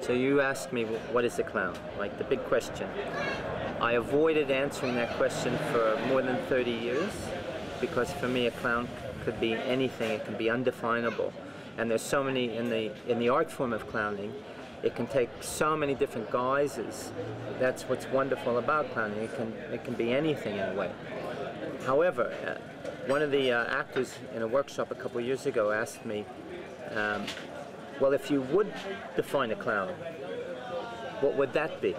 So you asked me, what is a clown? Like the big question. I avoided answering that question for more than 30 years because for me a clown could be anything. It can be undefinable. And there's so many in the art form of clowning. It can take so many different guises. That's what's wonderful about clowning. It can be anything in a way. However, one of the actors in a workshop a couple of years ago asked me, well, if you would define a clown, what would that be?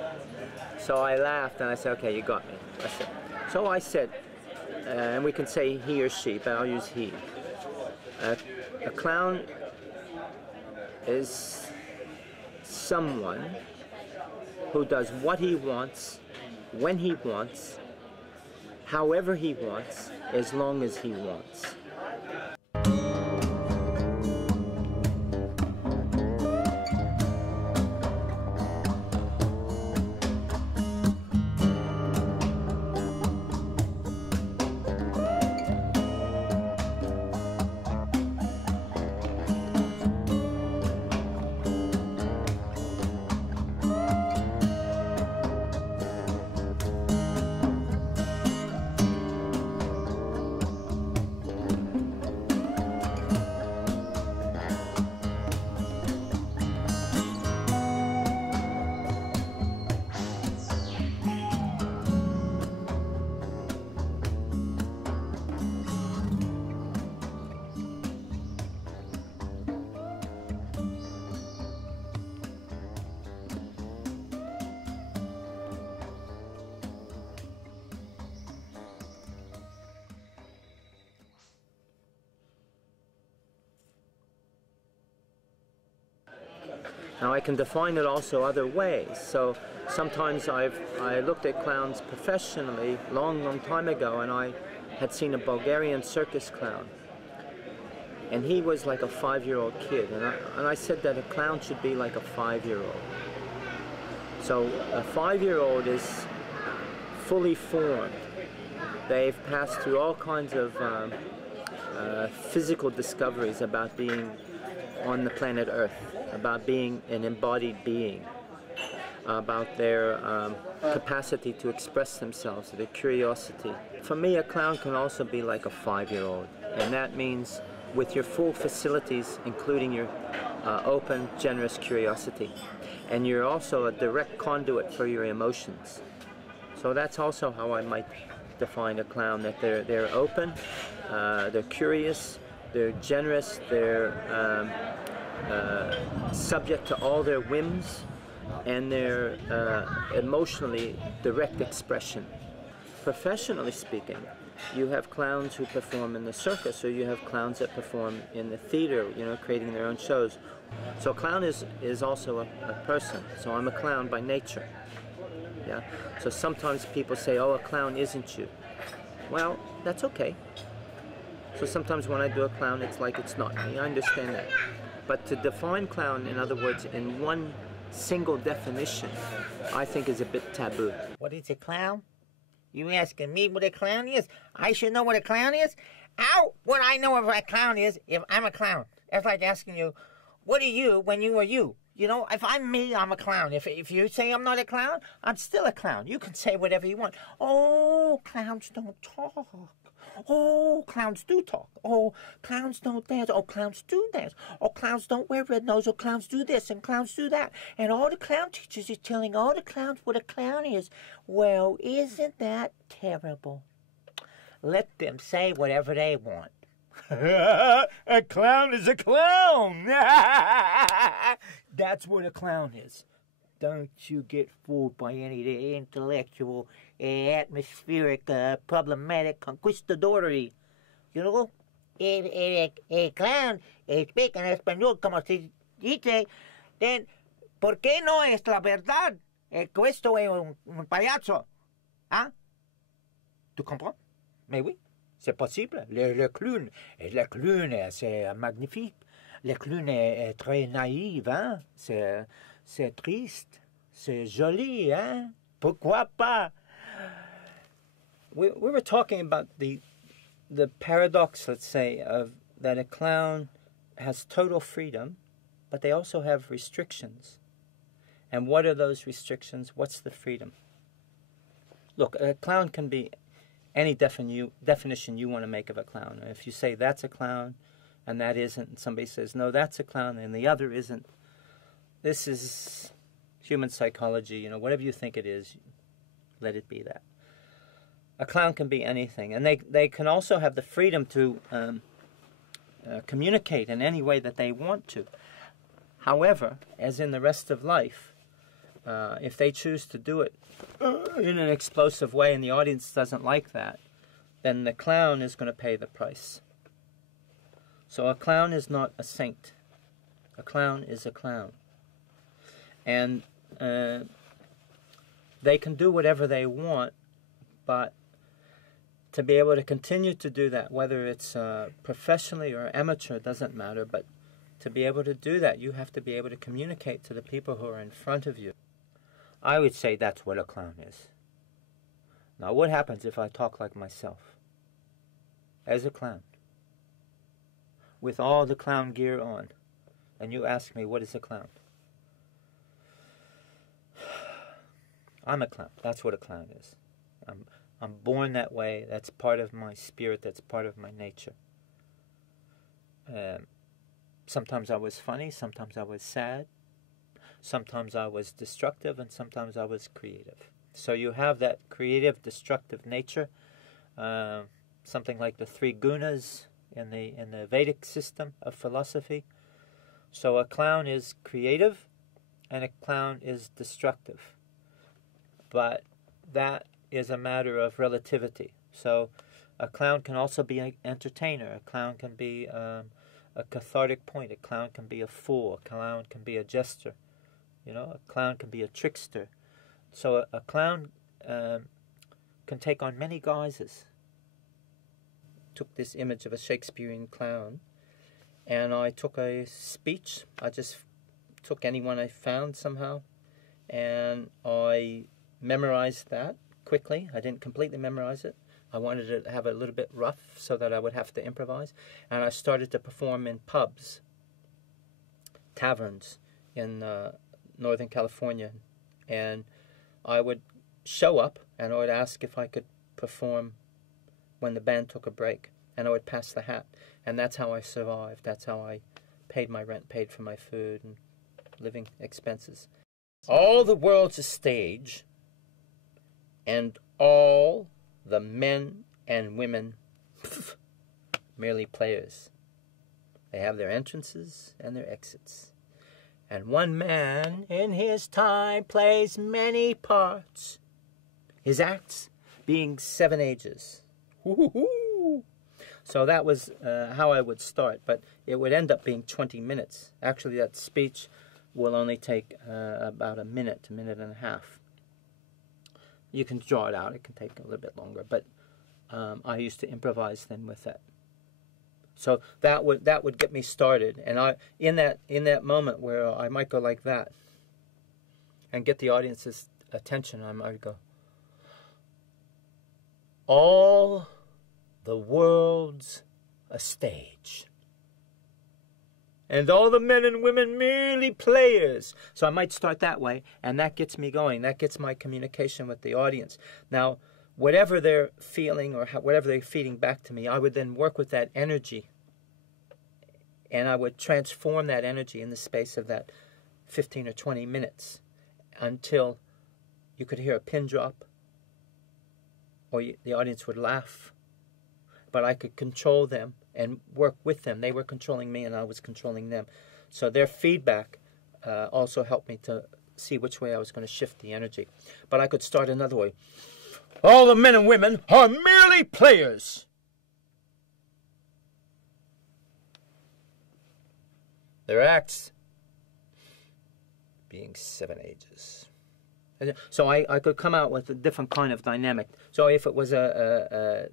So I laughed and I said, okay, you got me. So I said, and we can say he or she, but I'll use he. A clown is someone who does what he wants, when he wants, however he wants, as long as he wants. Now I can define it also other ways. So sometimes I looked at clowns professionally long time ago, and I had seen a Bulgarian circus clown. And he was like a 5-year-old kid. And I said that a clown should be like a 5-year-old. So a 5-year-old is fully formed. They've passed through all kinds of physical discoveries about being on the planet Earth, about being an embodied being, about their capacity to express themselves, their curiosity. For me, a clown can also be like a 5-year-old, and that means with your full facilities, including your open, generous curiosity. And you're also a direct conduit for your emotions. So that's also how I might define a clown, that they're open, they're curious, they're generous, they're subject to all their whims, and their emotionally direct expression. Professionally speaking, you have clowns who perform in the circus, or you have clowns that perform in the theater, you know, creating their own shows. So a clown is also a person. So I'm a clown by nature. Yeah. So sometimes people say, "Oh, a clown isn't you." Well, that's okay. So sometimes when I do a clown, it's like it's not me. I understand that. But to define clown, in other words, in one single definition, I think is a bit taboo. What is a clown? You asking me what a clown is? I should know what a clown is? How would I know what a clown is if I'm a clown? That's like asking you, what are you when you are you? You know, if I'm me, I'm a clown. If you say I'm not a clown, I'm still a clown. You can say whatever you want. Oh, clowns don't talk. Oh, clowns do talk. Oh, clowns don't dance. Oh, clowns do dance. Oh, clowns don't wear red nose. Oh, clowns do this and clowns do that. And all the clown teachers are telling all the clowns what a clown is. Well, isn't that terrible? Let them say whatever they want. A clown is a clown. That's what a clown is. Don't you get fooled by any of the intellectual, atmospheric, problematic conquistadory. You know, el clown speak en español como se dice, then, ¿por qué no es la verdad? Questo è un payaso. Hein? Tu comprends? Mais oui. C'est possible. Le clown, c'est magnifique. Le clown est très naïf, hein? C'est triste. C'est joli, hein? Pourquoi pas? We were talking about the paradox, let's say, of that a clown has total freedom, but they also have restrictions. And what are those restrictions? What's the freedom? Look, a clown can be any definition you want to make of a clown. If you say that's a clown and that isn't, and somebody says, no, that's a clown and the other isn't, this is human psychology. You know, whatever you think it is, let it be that. A clown can be anything. And they can also have the freedom to communicate in any way that they want to. However, as in the rest of life, if they choose to do it in an explosive way and the audience doesn't like that, then the clown is going to pay the price. So a clown is not a saint. A clown is a clown. And they can do whatever they want, but to be able to continue to do that, whether it's professionally or amateur, doesn't matter, but to be able to do that, you have to be able to communicate to the people who are in front of you. I would say that's what a clown is. Now, what happens if I talk like myself? As a clown. With all the clown gear on. And you ask me, what is a clown? I'm a clown. That's what a clown is. I'm born that way. That's part of my spirit. That's part of my nature. Sometimes I was funny. Sometimes I was sad. Sometimes I was destructive. And sometimes I was creative. So you have that creative, destructive nature. Something like the three gunas in the Vedic system of philosophy. So a clown is creative and a clown is destructive. But that is a matter of relativity. So a clown can also be an entertainer. A clown can be a cathartic point. A clown can be a fool. A clown can be a jester. You know, a clown can be a trickster. So a clown can take on many guises. Took this image of a Shakespearean clown, and I took a speech. I just took anyone I found somehow, and I memorized that quickly. I didn't completely memorize it. I wanted it to have a little bit rough so that I would have to improvise. And I started to perform in pubs, taverns in Northern California. And I would show up and I would ask if I could perform when the band took a break. And I would pass the hat. And that's how I survived. That's how I paid my rent, paid for my food and living expenses. All the world's a stage, and all the men and women merely players. They have their entrances and their exits. And one man in his time plays many parts, his acts being 7 ages. So that was how I would start, but it would end up being 20 minutes. Actually, that speech will only take about a minute and a half. You can draw it out. It can take a little bit longer, but I used to improvise then with that. So that would get me started, and I in that moment where I might go like that and get the audience's attention, I might go, all the world's a stage, and all the men and women merely players. So I might start that way, and that gets me going. That gets my communication with the audience. Now, whatever they're feeling or whatever they're feeding back to me, I would then work with that energy, and I would transform that energy in the space of that 15 or 20 minutes until you could hear a pin drop, or the audience would laugh. But I could control them and work with them. They were controlling me and I was controlling them. So their feedback also helped me to see which way I was going to shift the energy. But I could start another way. All the men and women are merely players. Their acts being 7 ages. So I could come out with a different kind of dynamic. So if it was a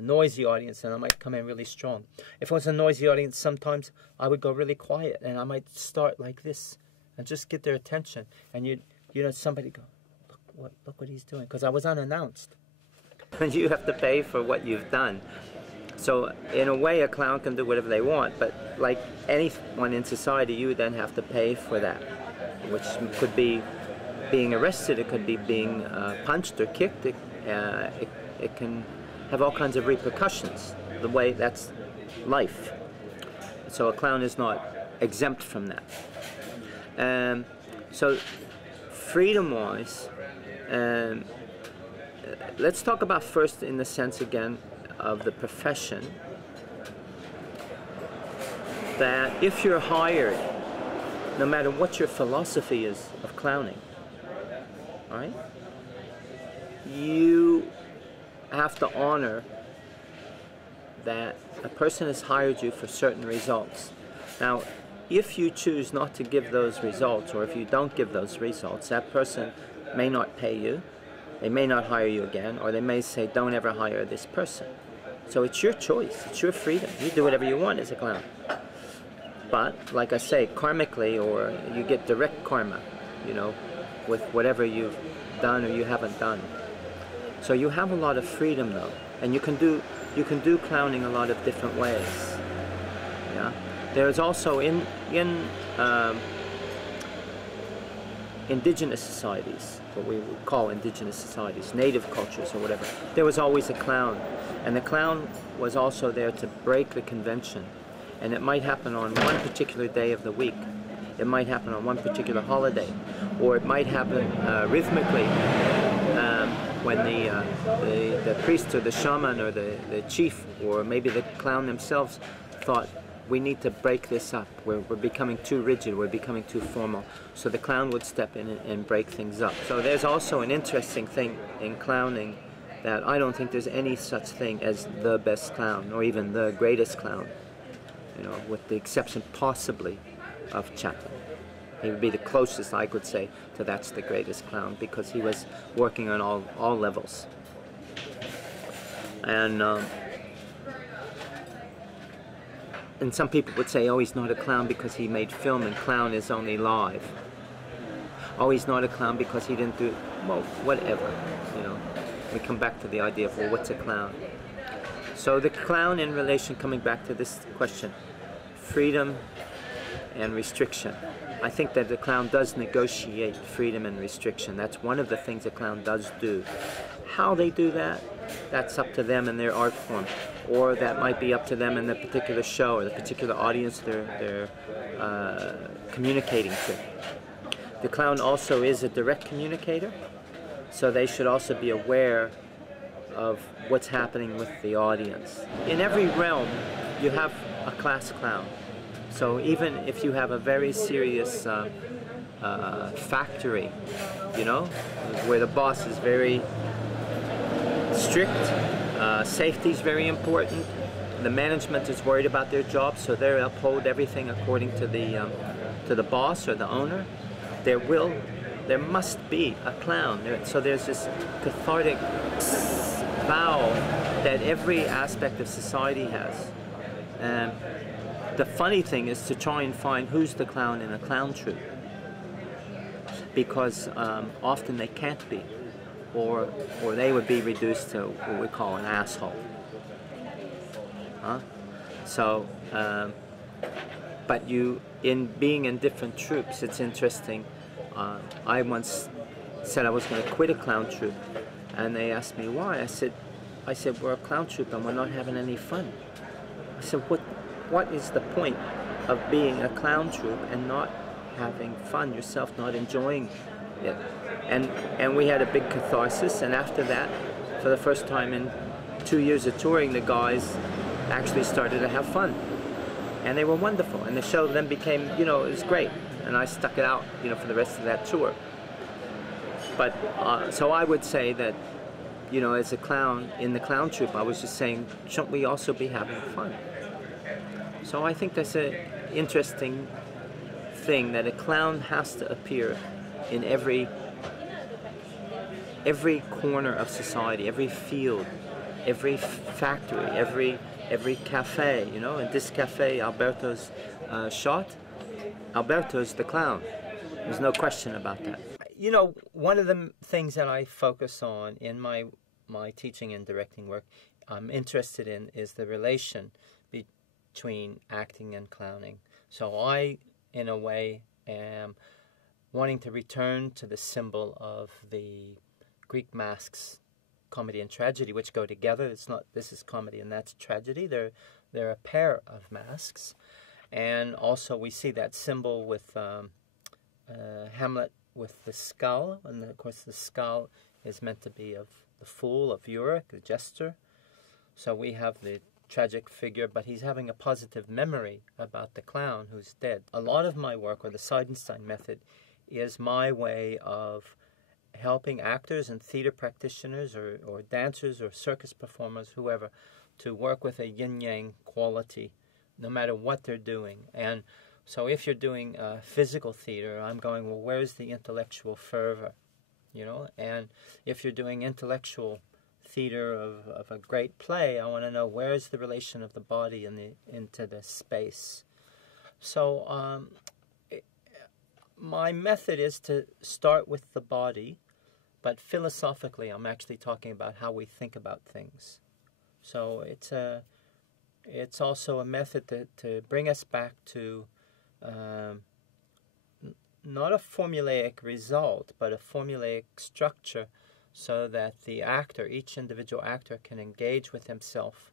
noisy audience, then I might come in really strong. If it was a noisy audience, sometimes I would go really quiet, and I might start like this and just get their attention. And you know, somebody go, look what he's doing, because I was unannounced. You have to pay for what you've done. So in a way, a clown can do whatever they want, but like anyone in society, you then have to pay for that, which could be being arrested, it could be being punched or kicked, it can have all kinds of repercussions. The way that's life. So a clown is not exempt from that. So freedom-wise, let's talk about first in the sense again of the profession, that if you're hired, no matter what your philosophy is of clowning, right, you have to honor that a person has hired you for certain results. Now, if you choose not to give those results, or if you don't give those results, that person may not pay you, they may not hire you again, or they may say, don't ever hire this person. So it's your choice, it's your freedom. You do whatever you want as a clown. But, like I say, karmically, or you get direct karma, you know, with whatever you've done or you haven't done. So you have a lot of freedom though, and you can do clowning a lot of different ways. Yeah, there's also in indigenous societies, what we would call indigenous societies, native cultures or whatever, there was always a clown, and the clown was also there to break the convention, and it might happen on one particular day of the week. It might happen on one particular holiday, or it might happen rhythmically when the priest or the shaman or the chief or maybe the clown themselves thought, we need to break this up. We're becoming too rigid, we're becoming too formal. So the clown would step in and break things up. So there's also an interesting thing in clowning that I don't think there's any such thing as the best clown or even the greatest clown, you know, with the exception possibly of Chaplin. He would be the closest I could say to that's the greatest clown, because he was working on all levels. And some people would say, oh, he's not a clown because he made film and clown is only live. Oh, he's not a clown because he didn't do, well, whatever, you know. We come back to the idea of, well, what's a clown? So the clown in relation, coming back to this question, freedom and restriction. I think that the clown does negotiate freedom and restriction. That's one of the things a clown does do. How they do that, that's up to them in their art form. Or that might be up to them in the particular show or the particular audience they're communicating to. The clown also is a direct communicator, so they should also be aware of what's happening with the audience. In every realm, you have a class clown. So even if you have a very serious factory, you know, where the boss is very strict, safety is very important, the management is worried about their job, so they uphold everything according to the boss or the owner, there must be a clown. So there's this cathartic valve that every aspect of society has. The funny thing is to try and find who's the clown in a clown troupe, because often they can't be, or they would be reduced to what we call an asshole. Huh? So, but in being in different troupes, it's interesting. I once said I was going to quit a clown troupe, and they asked me why. I said, we're a clown troupe and we're not having any fun. I said, what is the point of being a clown troupe and not having fun yourself, not enjoying it? And we had a big catharsis, and after that, for the first time in 2 years of touring, the guys actually started to have fun. And they were wonderful, and the show then became, you know, it was great. And I stuck it out, you know, for the rest of that tour. But, so I would say that, you know, as a clown, in the clown troupe, I was just saying, shouldn't we also be having fun? So I think that's an interesting thing, that a clown has to appear in every corner of society, every field, every factory, every cafe, you know. In this cafe, Alberto's shot, Alberto's the clown. There's no question about that. You know, one of the things that I focus on in my teaching and directing work, I'm interested in is the relation between acting and clowning. So I, in a way, am wanting to return to the symbol of the Greek masks, comedy and tragedy, which go together. It's not, this is comedy and that's tragedy. They're a pair of masks. And also we see that symbol with Hamlet with the skull, and of course the skull is meant to be of the fool, of Yorick, the jester. So we have the tragic figure, but he's having a positive memory about the clown who's dead. A lot of my work, or the Seidenstein method, is my way of helping actors and theater practitioners or dancers or circus performers, whoever, to work with a yin-yang quality no matter what they're doing. And so if you're doing physical theater, I'm going, well, where's the intellectual fervor? You know, and if you're doing intellectual theater of a great play, I want to know where's the relation of the body into the space. So my method is to start with the body, but philosophically I'm actually talking about how we think about things. So it's also a method to bring us back to not a formulaic result, but a formulaic structure, so that the actor, each individual actor, can engage with himself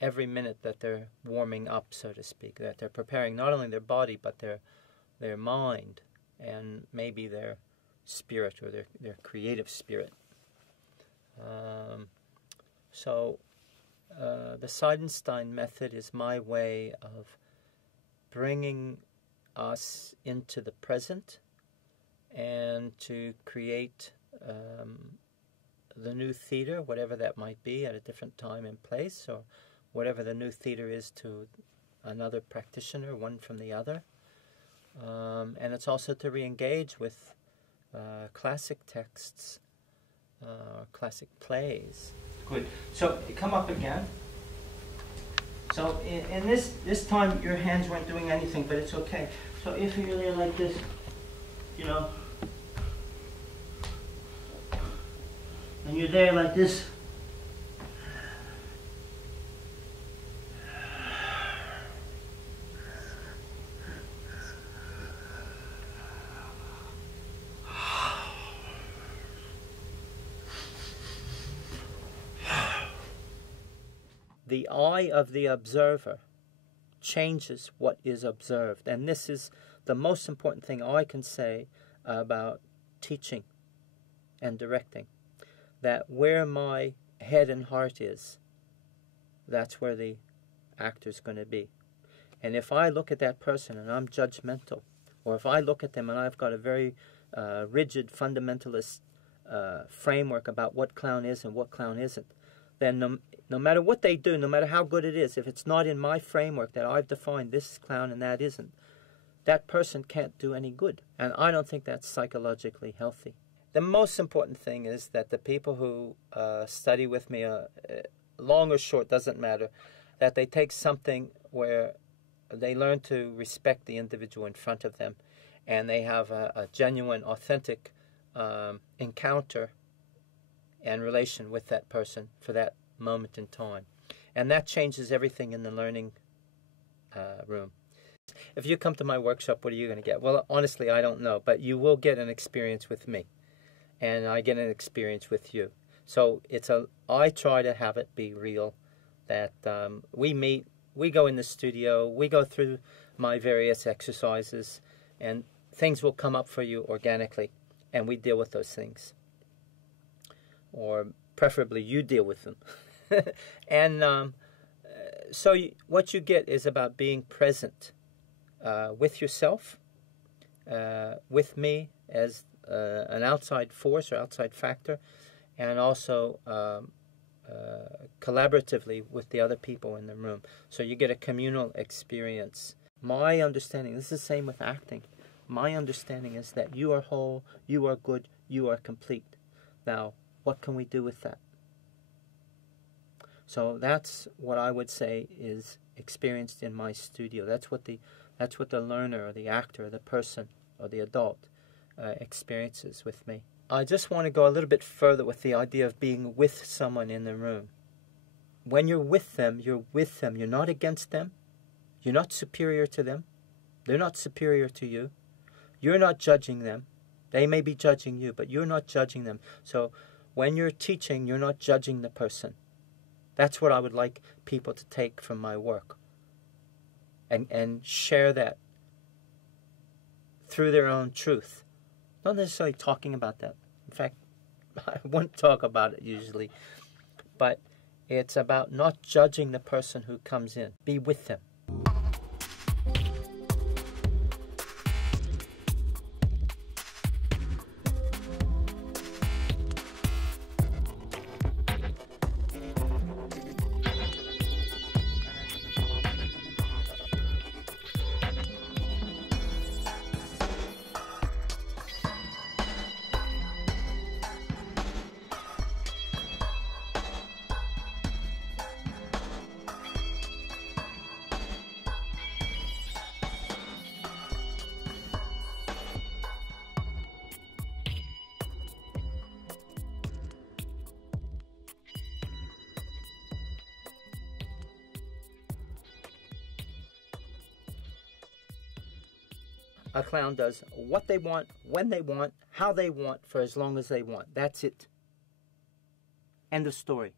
every minute that they're warming up, so to speak, that they're preparing not only their body, but their mind, and maybe their spirit, or their creative spirit. So the Seidenstein method is my way of bringing us into the present and to create the new theater, whatever that might be, at a different time and place, or whatever the new theater is to another practitioner, one from the other. And it's also to re-engage with classic texts, classic plays. Good. So you come up again. So in this time your hands weren't doing anything, but it's okay. So if you're there like this, you know, and you're there like this, the eye of the observer changes what is observed. And this is the most important thing I can say about teaching and directing. That where my head and heart is, that's where the actor's going to be. And if I look at that person and I'm judgmental, or if I look at them and I've got a very rigid fundamentalist framework about what clown is and what clown isn't, then no matter what they do, no matter how good it is, if it's not in my framework that I've defined, this is clown and that isn't, that person can't do any good. And I don't think that's psychologically healthy. The most important thing is that the people who study with me, long or short, doesn't matter, that they take something where they learn to respect the individual in front of them, and they have a genuine, authentic encounter and relation with that person for that moment in time. And that changes everything in the learning room. If you come to my workshop, what are you going to get? Well, honestly, I don't know, but you will get an experience with me, and I get an experience with you. So I try to have it be real, that we meet, we go in the studio, we go through my various exercises, and things will come up for you organically, and we deal with those things. Or preferably you deal with them. And so what you get is about being present with yourself, with me as an outside force or outside factor, and also collaboratively with the other people in the room. So you get a communal experience. My understanding, this is the same with acting, my understanding is that you are whole, you are good, you are complete. Now, what can we do with that? So that's what I would say is experienced in my studio. That's what the learner or the actor or the person or the adult experiences with me. I just want to go a little bit further with the idea of being with someone in the room. when you're with them, you're with them. You're not against them. You're not superior to them. They're not superior to you. You're not judging them. They may be judging you, but you're not judging them. So when you're teaching, you're not judging the person. That's what I would like people to take from my work. And share that through their own truth. Not necessarily talking about that. In fact, I won't talk about it usually. But it's about not judging the person who comes in. Be with them. A clown does what they want, when they want, how they want, for as long as they want. That's it. End of story.